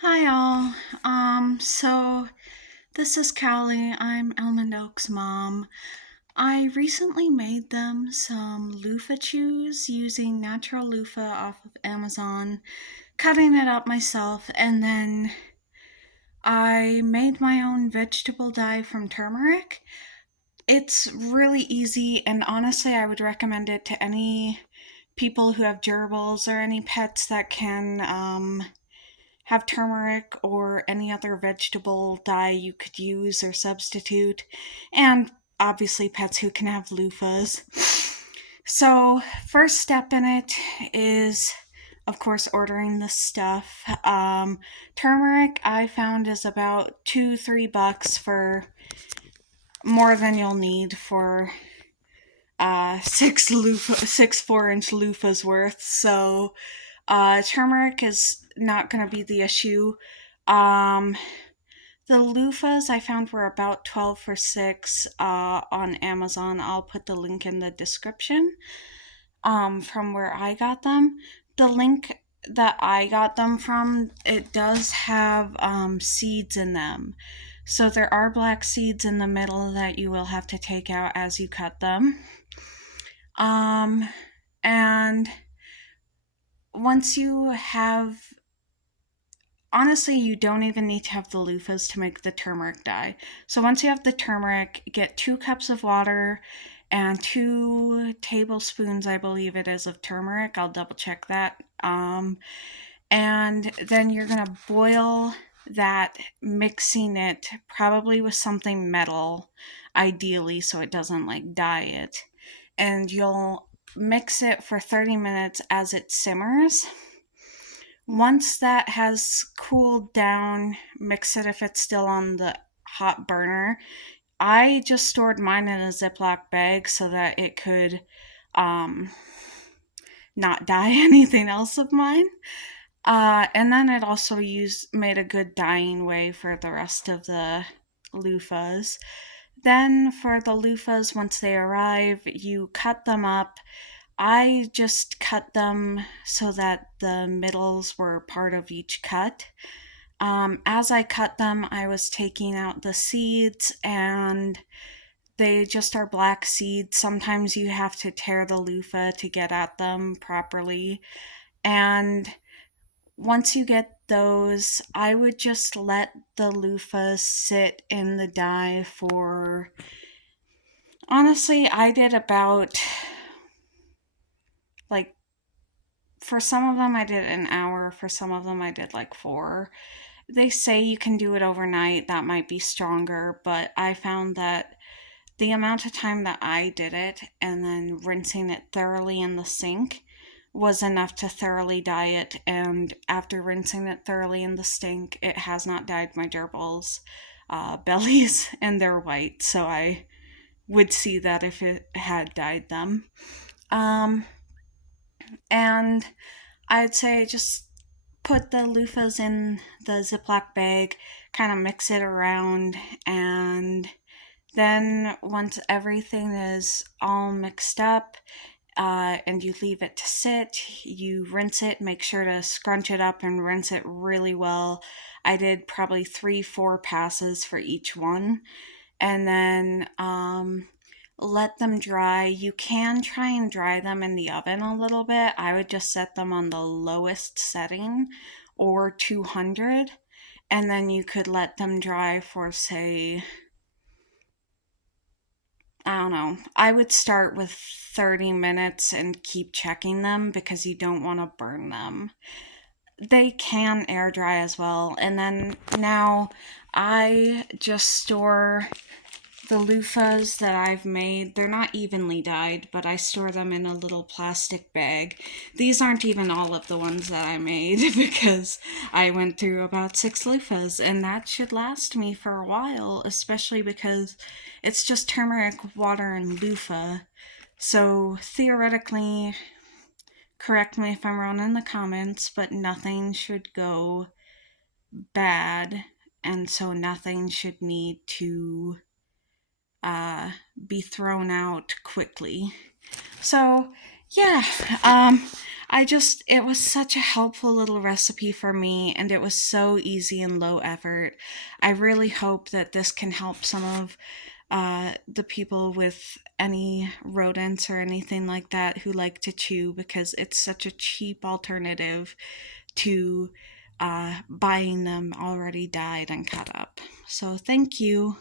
Hi all. So this is Callie. I'm Almond Oak's mom. I recently made them some loofah chews using natural loofah off of Amazon, cutting it up myself, and then I made my own vegetable dye from turmeric. It's really easy, and honestly, I would recommend it to any people who have gerbils or any pets that can have turmeric or any other vegetable dye you could use or substitute, and obviously pets who can have loofahs. So, first step in it is, of course, ordering the stuff. Turmeric I found is about $2-3 for more than you'll need for six 4-inch loofahs worth. So turmeric is not going to be the issue. Um, the loofahs I found were about 12 for 6 on Amazon. I'll put the link in the description from where I got them. The link that I got them from, it does have seeds in them. So there are black seeds in the middle that you will have to take out as you cut them. And once you have, honestly, you don't even need to have the loofahs to make the turmeric dye. So once you have the turmeric, get 2 cups of water and 2 tablespoons, I believe it is, of turmeric. I'll double check that. And then you're gonna boil that, mixing it probably with something metal, ideally, so it doesn't like dye it. And you'll mix it for 30 minutes as it simmers. Once that has cooled down, mix it if it's still on the hot burner. I just stored mine in a Ziploc bag so that it could um, not dye anything else of mine. And then it also made a good dyeing way for the rest of the loofahs. Then for the loofahs, once they arrive, you cut them up. I just cut them so that the middles were part of each cut. As I cut them, I was taking out the seeds, and they just are black seeds. Sometimes you have to tear the loofah to get at them properly. And once you get those, I would just let the loofahs sit in the dye for, honestly, I did about, like, for some of them I did an hour, for some of them I did like 4. They say you can do it overnight, that might be stronger, but I found that the amount of time that I did it and then rinsing it thoroughly in the sink was enough to thoroughly dye it. And after rinsing it thoroughly in the sink, it has not dyed my gerbils bellies, and they're white, so I would see that if it had dyed them. Um, and I'd say just put the loofahs in the Ziploc bag, kind of mix it around, and then once everything is all mixed up, and you leave it to sit, you rinse it, make sure to scrunch it up and rinse it really well. I did probably 3-4 passes for each one, and then let them dry. You can try and dry them in the oven a little bit. I would just set them on the lowest setting, or 200, and then you could let them dry for, say, I don't know. I would start with 30 minutes and keep checking them because you don't want to burn them. They can air dry as well. And then now I just store the loofahs that I've made. They're not evenly dyed, but I store them in a little plastic bag. These aren't even all of the ones that I made because I went through about 6 loofahs, and that should last me for a while, especially because it's just turmeric, water, and loofah. So theoretically, correct me if I'm wrong in the comments, but nothing should go bad, and so nothing should need to be thrown out quickly. So Yeah, it was such a helpful little recipe for me, and it was so easy and low effort. I really hope that this can help some of the people with any rodents or anything like that who like to chew, because it's such a cheap alternative to buying them already dyed and cut up. So, thank you.